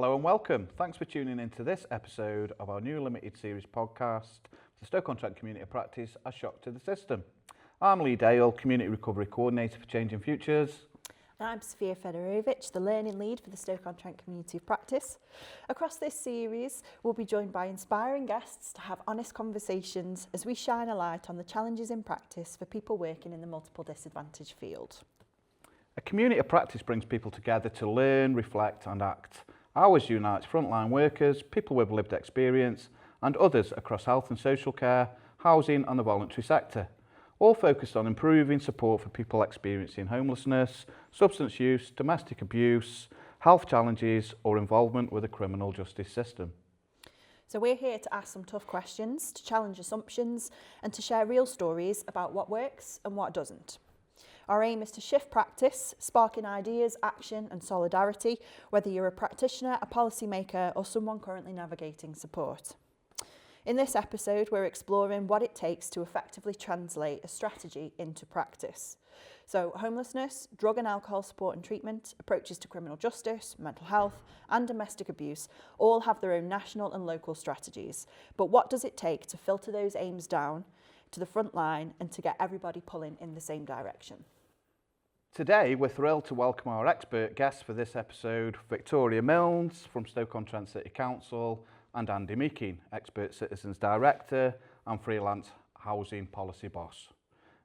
Hello and welcome. Thanks for tuning in to this episode of our new limited series podcast, the Stoke-on-Trent Community Practice, A Shock to the System. I'm Lee Dale, Community Recovery Coordinator for Changing Futures. And I'm Sofia Fedorovich, the Learning Lead for the Stoke-on-Trent Community Practice. Across this series, we'll be joined by inspiring guests to have honest conversations as we shine a light on the challenges in practice for people working in the multiple disadvantage field. A community of practice brings people together to learn, reflect and act. Ours unites frontline workers, people with lived experience and others across health and social care, housing and the voluntary sector, all focused on improving support for people experiencing homelessness, substance use, domestic abuse, health challenges or involvement with the criminal justice system. So we're here to ask some tough questions, to challenge assumptions and to share real stories about what works and what doesn't. Our aim is to shift practice, sparking ideas, action and solidarity, whether you're a practitioner, a policymaker or someone currently navigating support. In this episode, we're exploring what it takes to effectively translate a strategy into practice. So homelessness, drug and alcohol support and treatment, approaches to criminal justice, mental health and domestic abuse all have their own national and local strategies. But what does it take to filter those aims down to the front line and to get everybody pulling in the same direction? Today, we're thrilled to welcome our expert guests for this episode, Victoria Millns from Stoke-on-Trent City Council and Andy Meakin, Expert Citizens Director and Freelance Housing Policy Boss.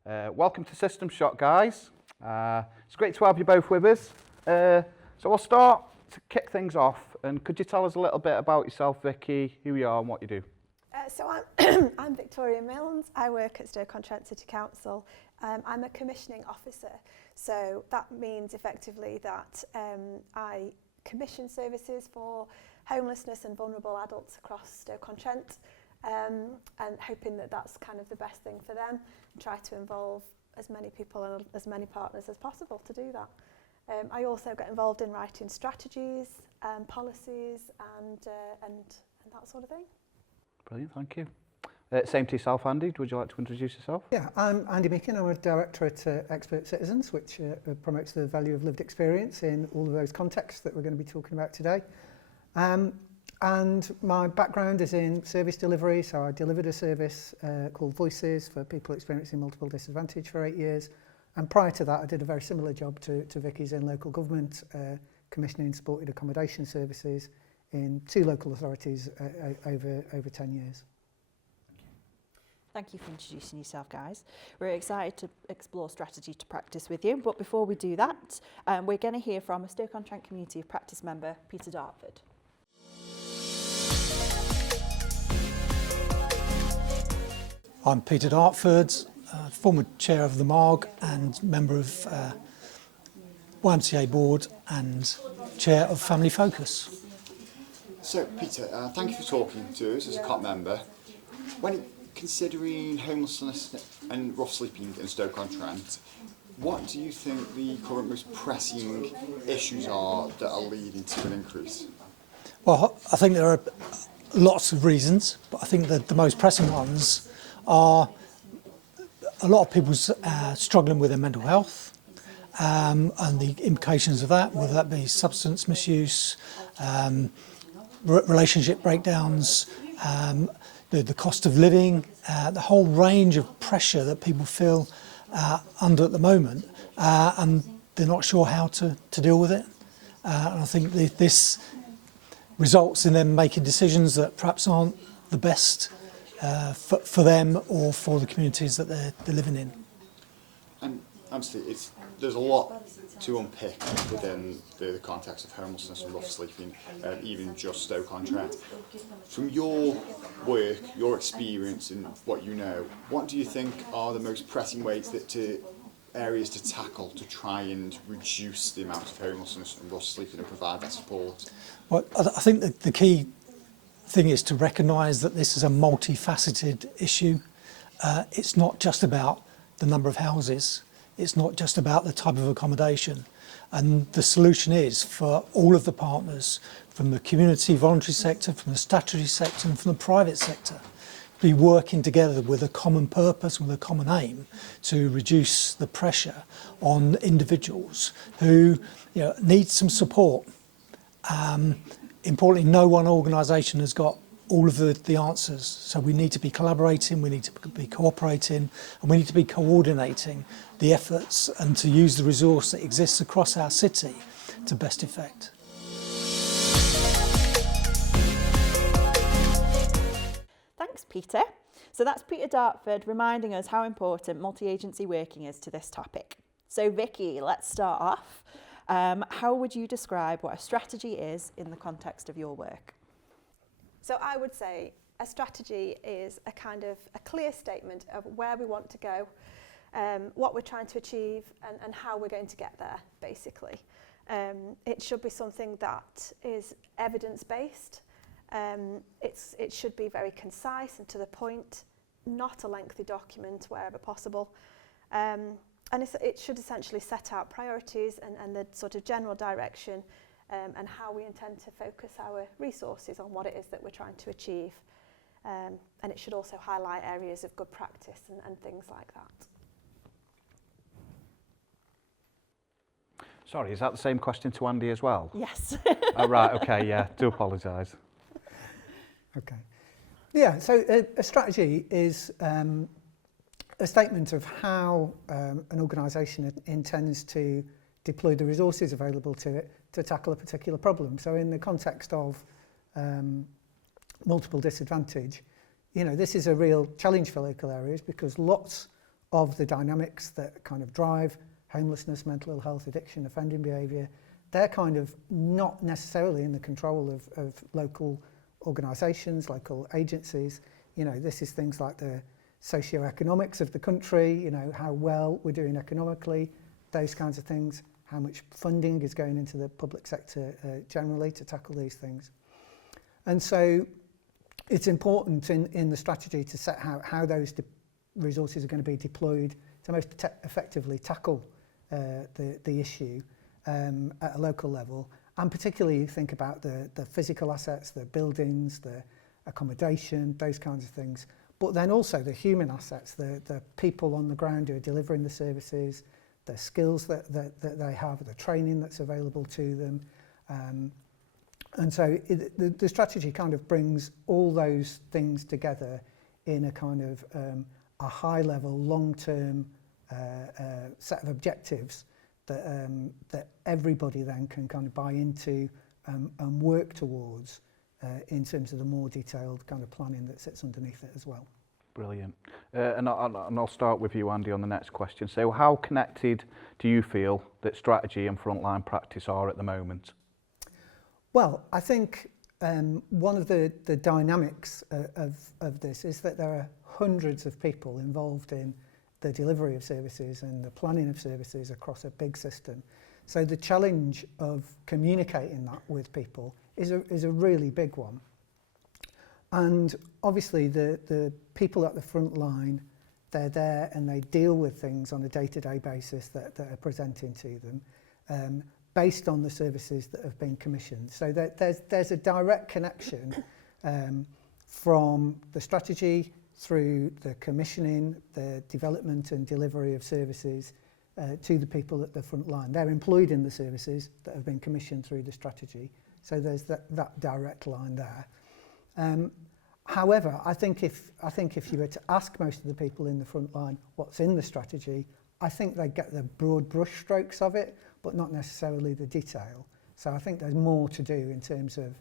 Welcome to System Shock, guys. It's great to have you both with us. So I'll start to kick things off, and could you tell us a little bit about yourself, Vicky, who you are and what you do? I'm Victoria Millns. I work at Stoke-on-Trent City Council. I'm a commissioning officer, so that means effectively that I commission services for homelessness and vulnerable adults across Stoke-on-Trent, and hoping that that's kind of the best thing for them, and try to involve as many people and as many partners as possible to do that. I also get involved in writing strategies, policies and that sort of thing. Brilliant, thank you. Same to yourself, Andy. Would you like to introduce yourself? Yeah, I'm Andy Meakin. I'm a director at Expert Citizens, which promotes the value of lived experience in all of those contexts that we're going to be talking about today. And my background is in service delivery, so I delivered a service called Voices for people experiencing multiple disadvantage for 8 years. And prior to that, I did a very similar job to Vicky's in local government, commissioning supported accommodation services in 2 local authorities over 10 years. Thank you for introducing yourself, guys. We're excited to explore strategy to practice with you, but before we do that, we're going to hear from a Stoke-on-Trent Community of Practice member, Peter Dartford. I'm Peter Dartford, former chair of the MARG and member of YMCA board and chair of Family Focus. So, Peter, thank you for talking to us as a COP member. When considering homelessness and rough sleeping in Stoke-on-Trent, what do you think the current most pressing issues are that are leading to an increase? Well, I think there are lots of reasons, but I think that the most pressing ones are a lot of people struggling with their mental health and the implications of that, whether that be substance misuse, relationship breakdowns, the cost of living, the whole range of pressure that people feel under at the moment, and they're not sure how to deal with it. And I think this results in them making decisions that perhaps aren't the best for them or for the communities that they're living in. And obviously, there's a lot to unpick within the context of homelessness and rough sleeping, even just Stoke-on-Trent. From your work, your experience and what you know, what do you think are the most pressing ways areas to tackle to try and reduce the amount of homelessness and rough sleeping and provide that support? Well, I think that the key thing is to recognise that this is a multifaceted issue. It's not just about the number of houses. It's not just about the type of accommodation. And the solution is for all of the partners, from the community voluntary sector, from the statutory sector and from the private sector, to be working together with a common purpose, with a common aim to reduce the pressure on individuals who need some support. importantly, no one organisation has got all of the answers. So we need to be collaborating, we need to be cooperating, and we need to be coordinating the efforts and to use the resource that exists across our city to best effect. Thanks, Peter. So that's Peter Dartford reminding us how important multi-agency working is to this topic. So Vicky, let's start off. How would you describe what a strategy is in the context of your work? So I would say a strategy is a kind of a clear statement of where we want to go, what we're trying to achieve and how we're going to get there, basically. It should be something that is evidence-based. It should be very concise and to the point, not a lengthy document wherever possible. And it should essentially set out priorities and the sort of general direction and how we intend to focus our resources on what it is that we're trying to achieve. And it should also highlight areas of good practice and things like that. Sorry, is that the same question to Andy as well? Yes. Oh, right, okay, yeah, do apologise. Okay. Yeah, so a strategy is a statement of how an organisation intends to deploy the resources available to it to tackle a particular problem. So in the context of multiple disadvantage, you know, this is a real challenge for local areas because lots of the dynamics that kind of drive homelessness, mental ill health, addiction, offending behaviour, they're kind of not necessarily in the control of local organisations, local agencies. You know, this is things like the socio-economics of the country, you know, how well we're doing economically, those kinds of things, how much funding is going into the public sector generally to tackle these things. And so it's important in the strategy to set out how those resources are going to be deployed to most effectively tackle the issue at a local level, and particularly think about the physical assets, the buildings, the accommodation, those kinds of things, but then also the human assets, the people on the ground who are delivering the services, the skills that they have, the training that's available to them. And so the strategy kind of brings all those things together in a kind of a high-level, long-term set of objectives that everybody then can kind of buy into and work towards in terms of the more detailed kind of planning that sits underneath it as well. Brilliant. And I'll start with you, Andy, on the next question. So how connected do you feel that strategy and frontline practice are at the moment? Well, I think one of the dynamics of this is that there are hundreds of people involved in the delivery of services and the planning of services across a big system. So the challenge of communicating that with people is a really big one. And obviously the people at the front line, they're there and they deal with things on a day-to-day basis that are presenting to them based on the services that have been commissioned. So there's a direct connection from the strategy through the commissioning, the development and delivery of services to the people at the front line. They're employed in the services that have been commissioned through the strategy. So there's that direct line there. However, I think if you were to ask most of the people in the front line what's in the strategy, I think they get the broad brush strokes of it, but not necessarily the detail. So I think there's more to do in terms of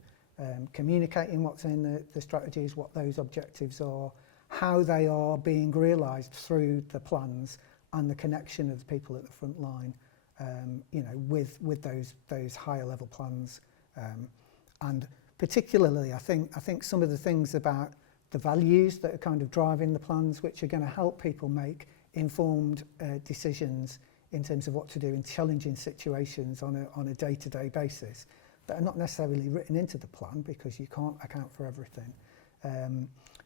communicating what's in the strategies, what those objectives are, how they are being realised through the plans and the connection of the people at the front line, you know, with those higher level plans. And particularly, I think some of the things about the values that are kind of driving the plans, which are going to help people make informed decisions in terms of what to do in challenging situations on a day-to-day basis, that are not necessarily written into the plan because you can't account for everything.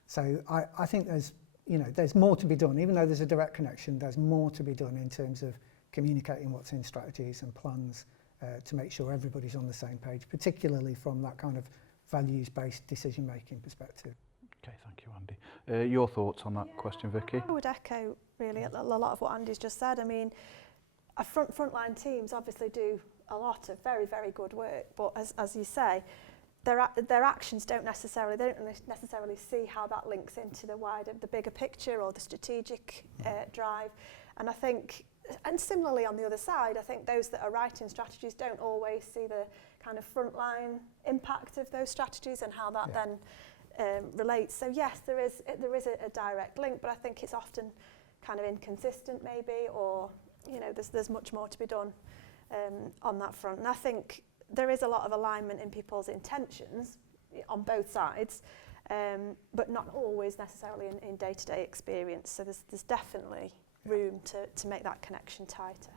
So I think there's more to be done. Even though there's a direct connection, there's more to be done in terms of communicating what's in strategies and plans to make sure everybody's on the same page, particularly from that kind of values-based decision-making perspective. Okay, thank you, Andy. Your thoughts on that question, Vicky? I would echo really a lot of what Andy's just said. I mean, our frontline teams obviously do a lot of very, very good work, but as you say, their actions they don't necessarily see how that links into the bigger picture or the strategic drive. And I think, and similarly on the other side, I think those that are writing strategies don't always see the kind of frontline impact of those strategies and how that then relates. So yes, there is a direct link, but I think it's often kind of inconsistent maybe, or there's much more to be done on that front. And I think there is a lot of alignment in people's intentions on both sides, but not always necessarily in day-to-day experience. So there's definitely room to make that connection tighter.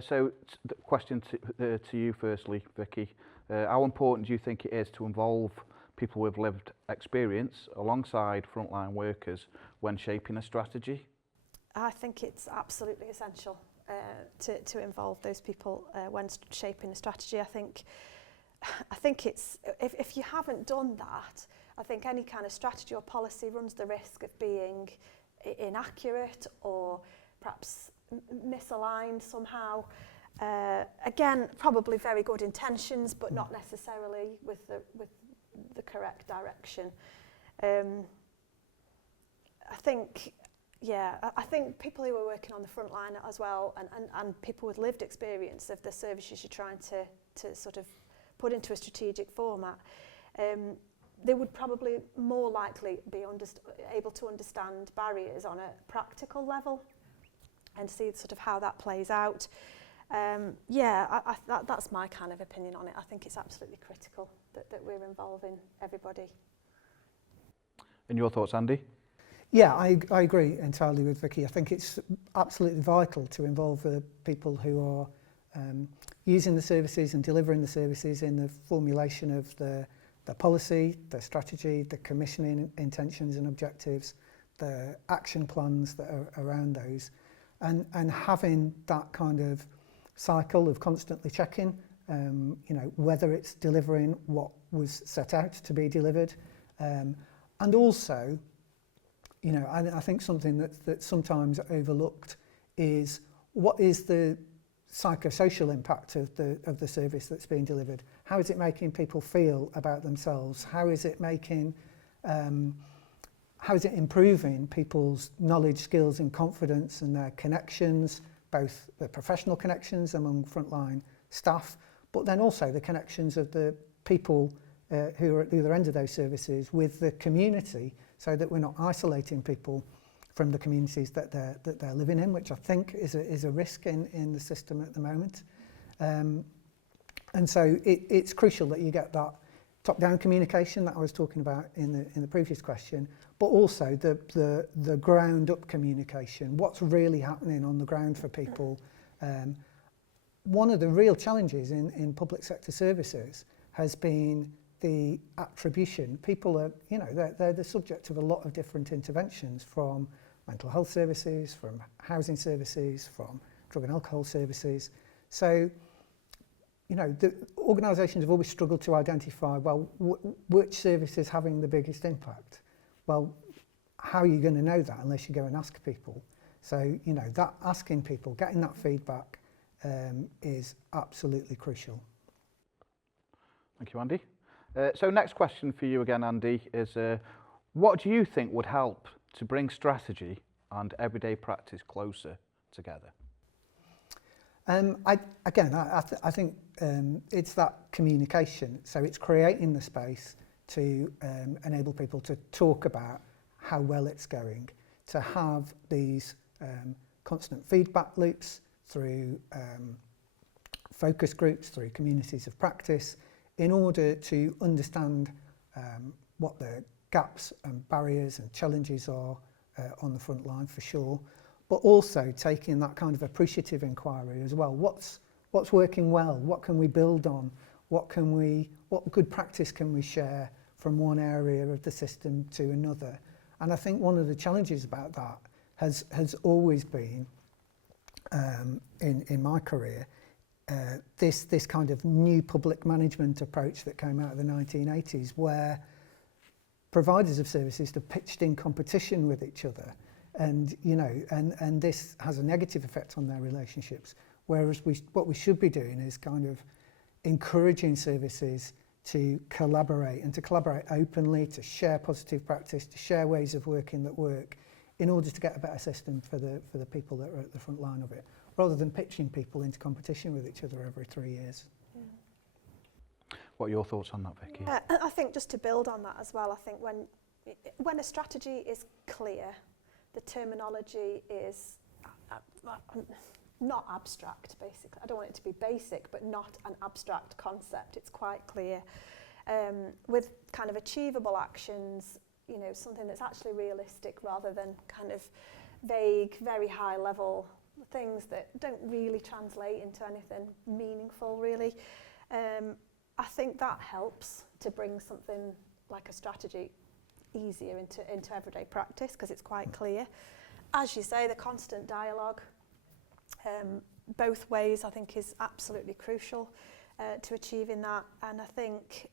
So the question to you firstly, Vicky. How important do you think it is to involve people with lived experience alongside frontline workers when shaping a strategy? I think it's absolutely essential to involve those people when shaping a strategy. I think it's if you haven't done that, I think any kind of strategy or policy runs the risk of being inaccurate or perhaps misaligned somehow. Again, probably very good intentions, but not necessarily with the correct direction. I think people who are working on the front line as well, and people with lived experience of the services you're trying to sort of put into a strategic format, they would probably more likely be able to understand barriers on a practical level and see sort of how that plays out. That's my kind of opinion on it. I think it's absolutely critical that we're involving everybody. And your thoughts, Andy? Yeah, I agree entirely with Vicky. I think it's absolutely vital to involve people who are using the services and delivering the services in the formulation of the policy, the strategy, the commissioning intentions and objectives, the action plans that are around those, and having that kind of cycle of constantly checking, whether it's delivering what was set out to be delivered, and also, I think something that's sometimes overlooked is what is the psychosocial impact of the service that's being delivered. How is it making people feel about themselves? How is it improving people's knowledge, skills and confidence and their connections, both the professional connections among frontline staff, but then also the connections of the people who are at the other end of those services with the community, so that we're not isolating people from the communities that they're living in, which I think is a risk in the system at the moment. And so it's crucial that you get that top-down communication that I was talking about in the previous question, but also the ground-up communication. What's really happening on the ground for people? One of the real challenges in public sector services has been the attribution. People are, they're the subject of a lot of different interventions, from mental health services, from housing services, from drug and alcohol services. So, the organisations have always struggled to identify, well, which service is having the biggest impact? Well, how are you going to know that unless you go and ask people? So, that asking people, getting that feedback is absolutely crucial. Thank you, Andy. So next question for you again, Andy, is what do you think would help to bring strategy and everyday practice closer together? I think it's that communication. So it's creating the space to enable people to talk about how well it's going, to have these constant feedback loops through focus groups, through communities of practice, in order to understand what the gaps and barriers and challenges are on the front line, for sure, but also taking that kind of appreciative inquiry as well. What's working well? What can we build on? What good practice can we share from one area of the system to another? And I think one of the challenges about that has always been, in my career, this kind of new public management approach that came out of the 1980s, where providers of services are pitched in competition with each other, and this has a negative effect on their relationships. Whereas what we should be doing is kind of encouraging services to collaborate and to collaborate openly, to share positive practice, to share ways of working that work in order to get a better system for the people that are at the front line of it, rather than pitching people into competition with each other every 3 years. What are your thoughts on that, Vicky? I think just to build on that as well, I think when a strategy is clear, the terminology is not abstract, basically. I don't want it to be basic, but not an abstract concept. It's quite clear. With kind of achievable actions, you know, something that's actually realistic rather than kind of vague, very high level things that don't really translate into anything meaningful, really. I think that helps to bring something like a strategy easier into everyday practice because it's quite clear. As you say, the constant dialogue, both ways, I think is absolutely crucial to achieving that. And I think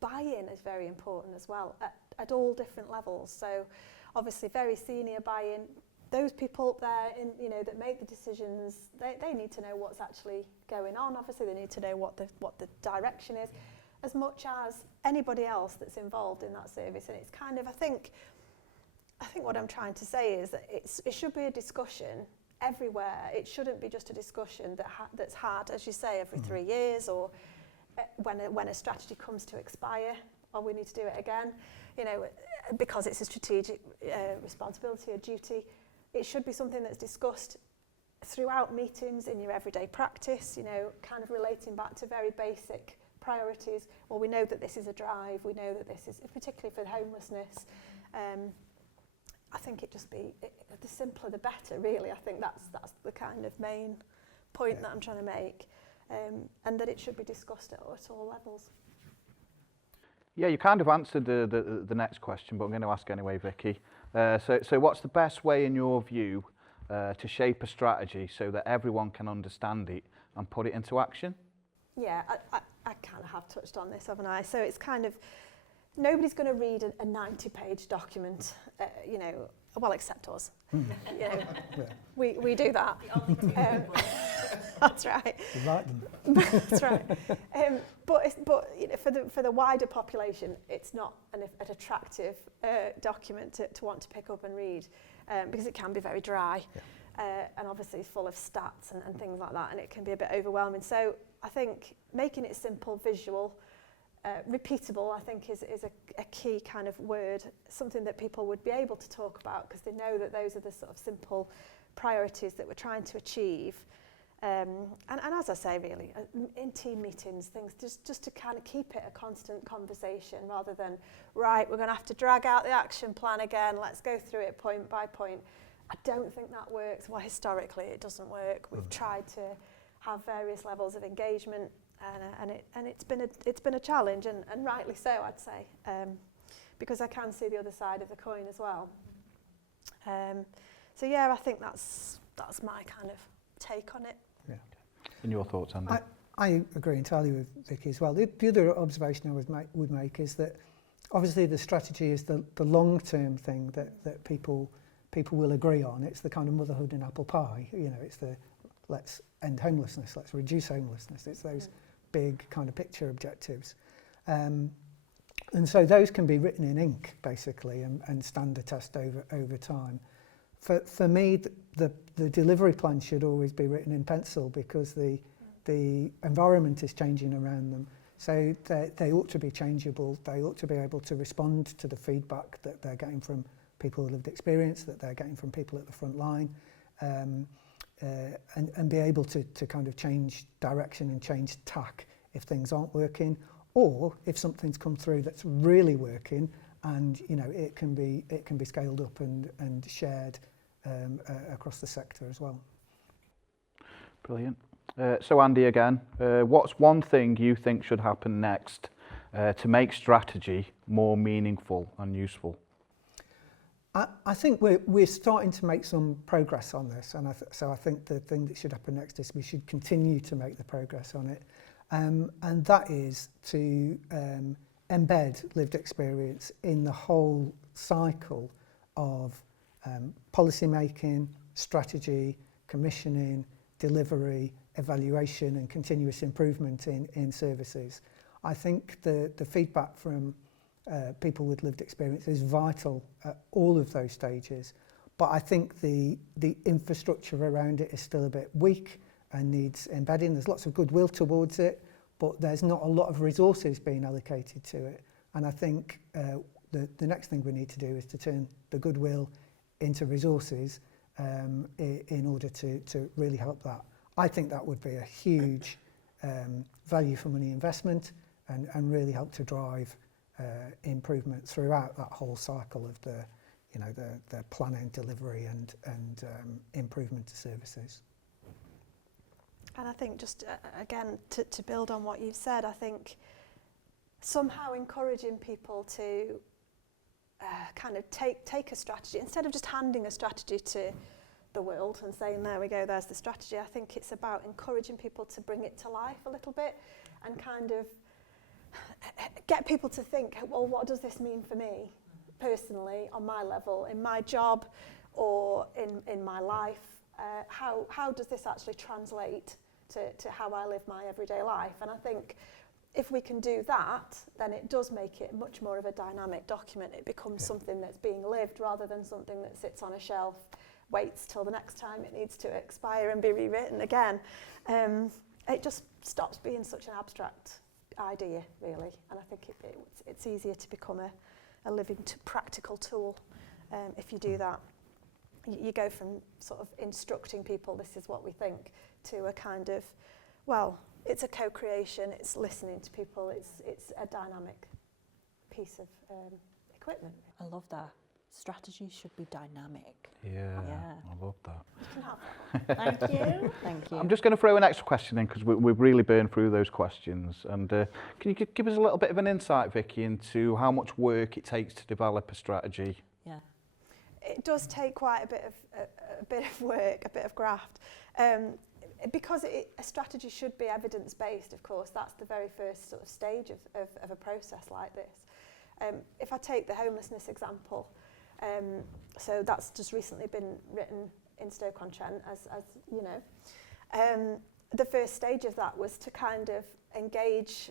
buy-in is very important as well at all different levels. So obviously very senior buy-in, those people up there that make the decisions, they need to know what's actually going on. Obviously they need to know what the direction is, as much as anybody else that's involved in that service. And it's kind of, I think what I'm trying to say is that it should be a discussion everywhere. It shouldn't be just a discussion that's had, as you say, every 3 years, or when a strategy comes to expire, or we need to do it again, because it's a strategic responsibility or duty. It should be something that's discussed throughout meetings in your everyday practice, kind of relating back to very basic priorities. Well, we know that this is a drive. We know that this is, particularly for homelessness. I think the simpler the better, really. I think that's the kind of main point that I'm trying to make, and that it should be discussed at all levels. Yeah, you kind of answered the next question, but I'm going to ask anyway, Vicky. So what's the best way, in your view, to shape a strategy so that everyone can understand it and put it into action? Yeah, I kind of have touched on this, haven't I? So it's kind of, nobody's going to read a 90-page document, well, except us. We do that. That's right. That's right. But for the wider population, it's not an attractive document to want to pick up and read, because it can be very dry, and obviously full of stats and things like that, and it can be a bit overwhelming. So I think making it simple, visual, repeatable, I think is a key kind of word, something that people would be able to talk about because they know that those are the sort of simple priorities that we're trying to achieve. And as I say, really, in team meetings, things just to kind of keep it a constant conversation rather than, right, we're going to have to drag out the action plan again, let's go through it point by point. I don't think that works. Well, historically, it doesn't work. We've tried to have various levels of engagement, and it's been a challenge, and rightly so, I'd say, because I can see the other side of the coin as well. So yeah, I think that's my kind of take on it. Yeah. And your thoughts, Andy? I agree entirely with Vicky as well. The other observation I would make is that obviously the strategy is the long-term thing that people will agree on. It's the kind of motherhood and apple pie. It's the let's end homelessness, let's reduce homelessness. It's those big kind of picture objectives. And so those can be written in ink, basically, and stand the test over time. For me, the delivery plan should always be written in pencil because the environment is changing around them. So they ought to be changeable. They ought to be able to respond to the feedback that they're getting from people with lived experience, that they're getting from people at the front line, and be able to kind of change direction and change tack if things aren't working, or if something's come through that's really working, and it can be scaled up and shared across the sector as well. Brilliant. So Andy, again, what's one thing you think should happen next to make strategy more meaningful and useful? I think we're starting to make some progress on this, and so I think the thing that should happen next is we should continue to make the progress on it, and that is to embed lived experience in the whole cycle of policy making, strategy, commissioning, delivery, evaluation and continuous improvement in services. I think the feedback from people with lived experience is vital at all of those stages, but I think the infrastructure around it is still a bit weak and needs embedding. There's lots of goodwill towards it, but there's not a lot of resources being allocated to it. And I think the next thing we need to do is to turn the goodwill into resources in order to really help that. I think that would be a huge value for money investment and really help to drive improvement throughout that whole cycle of the planning, delivery and improvement to services. And I think just again to build on what you've said, I think somehow encouraging people to kind of take a strategy instead of just handing a strategy to the world and saying there we go, there's the strategy. I think it's about encouraging people to bring it to life a little bit and kind of get people to think, well, what does this mean for me personally, on my level, in my job or in my life? How does this actually translate to how I live my everyday life? And I think if we can do that, then it does make it much more of a dynamic document. It becomes something that's being lived rather than something that sits on a shelf, waits till the next time it needs to expire and be rewritten again. It just stops being such an abstract idea, really. And I think it's easier to become a living practical tool if you do that. You go from sort of instructing people, this is what we think, to a kind of, well, it's a co-creation, it's listening to people, it's a dynamic piece of equipment. I love that. Strategy should be dynamic. Yeah, Yeah. I love that. You can have that. Thank you. Thank you. I'm just going to throw an extra question in because we've really burned through those questions. And can you give us a little bit of an insight, Vicky, into how much work it takes to develop a strategy? Yeah. It does take quite a bit of work, a bit of graft. Because a strategy should be evidence-based, of course, that's the very first sort of stage of a process like this. If I take the homelessness example, so that's just recently been written in Stoke-on-Trent, as you know. The first stage of that was to kind of engage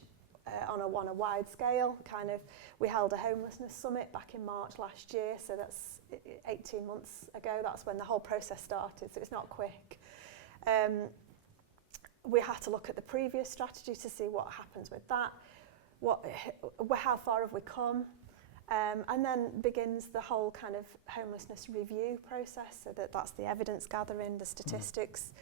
on a wide scale. We held a homelessness summit back in March last year, so that's 18 months ago. That's when the whole process started, so it's not quick. We had to look at the previous strategy to see what happens with that, how far have we come, and then begins the whole kind of homelessness review process, so that's the evidence gathering, the statistics,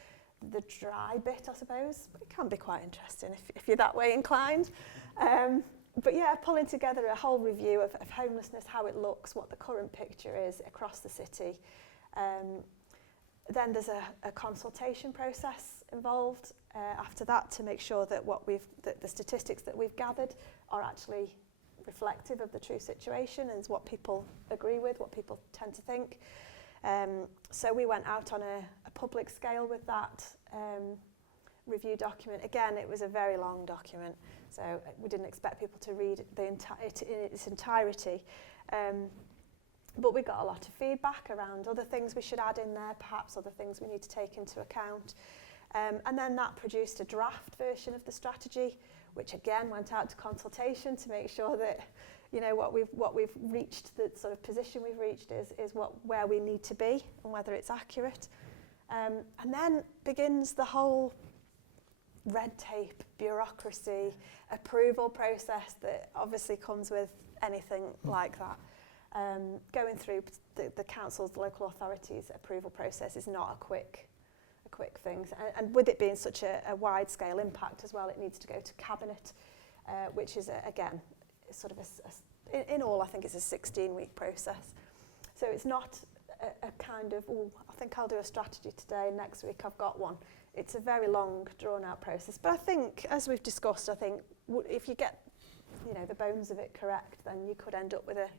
the dry bit, I suppose. It can be quite interesting if you're that way inclined. But yeah, pulling together a whole review of homelessness, how it looks, what the current picture is across the city. Then there's a consultation process involved after that to make sure that the statistics that we've gathered are actually reflective of the true situation and is what people agree with, what people tend to think. So we went out on a public scale with that review document. Again, it was a very long document, so we didn't expect people to read it in its entirety. But we got a lot of feedback around other things we should add in there, perhaps other things we need to take into account. And then that produced a draft version of the strategy, which again went out to consultation to make sure that, you know, what we've reached, the sort of position we've reached is where we need to be and whether it's accurate. And then begins the whole red tape, bureaucracy, approval process that obviously comes with anything like that. Going through the council's, the local authorities' approval process is not a quick thing. And with it being such a wide-scale impact as well, it needs to go to Cabinet, which is, again, sort of in all, I think it's a 16-week process. So it's not a kind of, I think I'll do a strategy today, next week I've got one. It's a very long, drawn-out process. But I think, as we've discussed, I think if you get, you know, the bones of it correct, then you could end up with a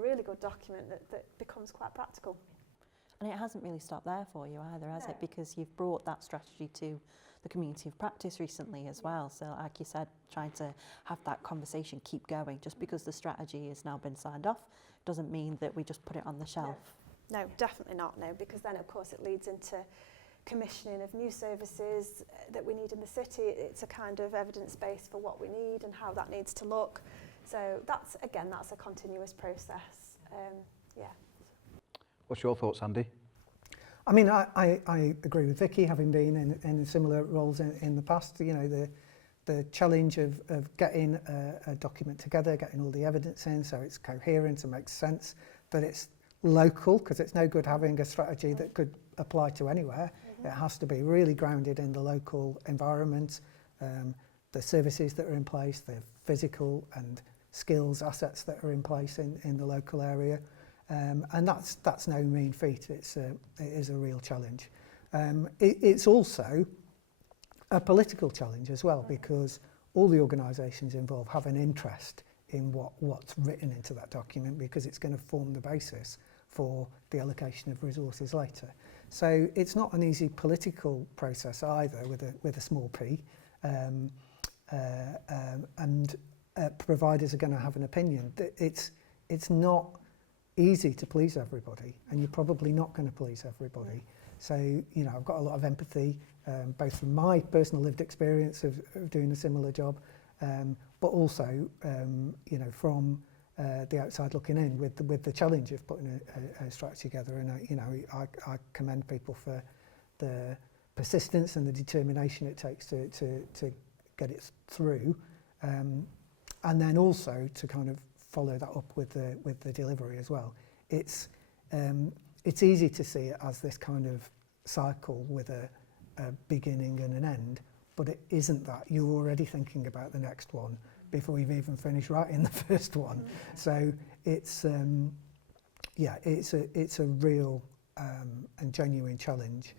really good document that becomes quite practical. And it hasn't really stopped there for you either, has it? Because you've brought that strategy to the community of practice recently as well. So like you said, trying to have that conversation keep going. Just because the strategy has now been signed off doesn't mean that we just put it on the shelf. No, definitely not, no, because then of course it leads into commissioning of new services that we need in the city. It's a kind of evidence base for what we need and how that needs to look. So that's a continuous process. Yeah. What's your thoughts, Andy? I mean, I agree with Vicky, having been in similar roles in the past. You know, the challenge of getting a document together, getting all the evidence in so it's coherent and makes sense, that it's local, because it's no good having a strategy that could apply to anywhere. It has to be really grounded in the local environment, the services that are in place, the physical and skills, assets that are in place in the local area. And that's no mean feat. It is a real challenge. It's also a political challenge as well, because all the organisations involved have an interest in what's written into that document, because it's going to form the basis for the allocation of resources later. So it's not an easy political process either, with a small p, and providers are going to have an opinion. It's not easy to please everybody, and you're probably not going to please everybody. So, you know, I've got a lot of empathy, both from my personal lived experience of doing a similar job, but also, you know, from the outside looking in with the challenge of putting a strategy together. And, you know, I commend people for the persistence and the determination it takes to get it through, and then also to kind of follow that up with the delivery as well. It's easy to see it as this kind of cycle with a beginning and an end, but it isn't that. You're already thinking about the next one before you've even finished writing the first one. So it's it's a real and genuine challenge.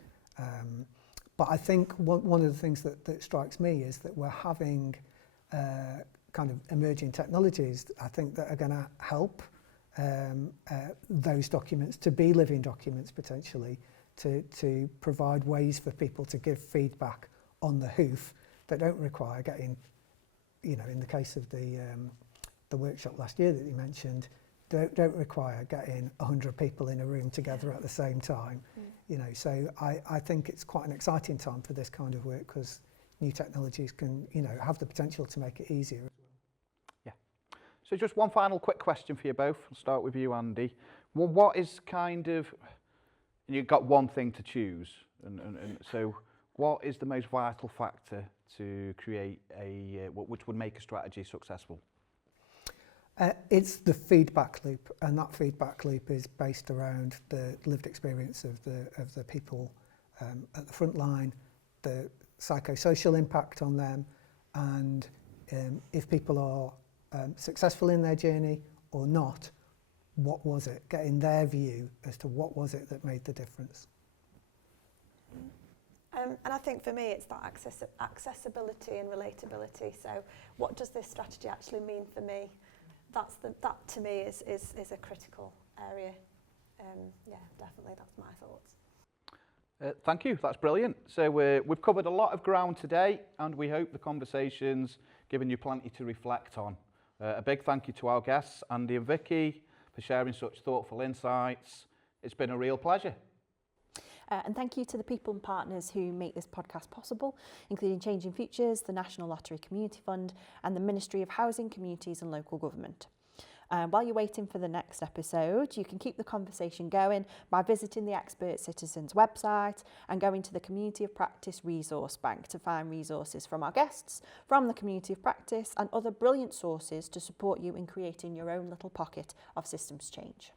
But I think one of the things that strikes me is that we're having kind of emerging technologies, I think, that are going to help those documents to be living documents, potentially, to provide ways for people to give feedback on the hoof that don't require getting, you know, in the case of the workshop last year that you mentioned, don't require getting 100 people in a room together at the same time. You know, so I think it's quite an exciting time for this kind of work, because new technologies can, you know, have the potential to make it easier. Yeah. So just one final quick question for you both. I'll start with you, Andy. Well, what is kind of, and you've got one thing to choose, and so what is the most vital factor to create which would make a strategy successful? It's the feedback loop, and that feedback loop is based around the lived experience of the people at the front line, the psychosocial impact on them, and if people are successful in their journey or not, what was it? Getting their view as to what was it that made the difference. And I think for me it's that accessibility and relatability. So what does this strategy actually mean for me? That to me is a critical area. Yeah, definitely, that's my thoughts. Thank you, that's brilliant. So we've covered a lot of ground today, and we hope the conversation's given you plenty to reflect on. A big thank you to our guests, Andy and Vicky, for sharing such thoughtful insights. It's been a real pleasure. And thank you to the people and partners who make this podcast possible, including Changing Futures, the National Lottery Community Fund, and the Ministry of Housing, Communities and Local Government. While you're waiting for the next episode, you can keep the conversation going by visiting the Expert Citizens website and going to the Community of Practice Resource Bank to find resources from our guests, from the Community of Practice, and other brilliant sources to support you in creating your own little pocket of systems change.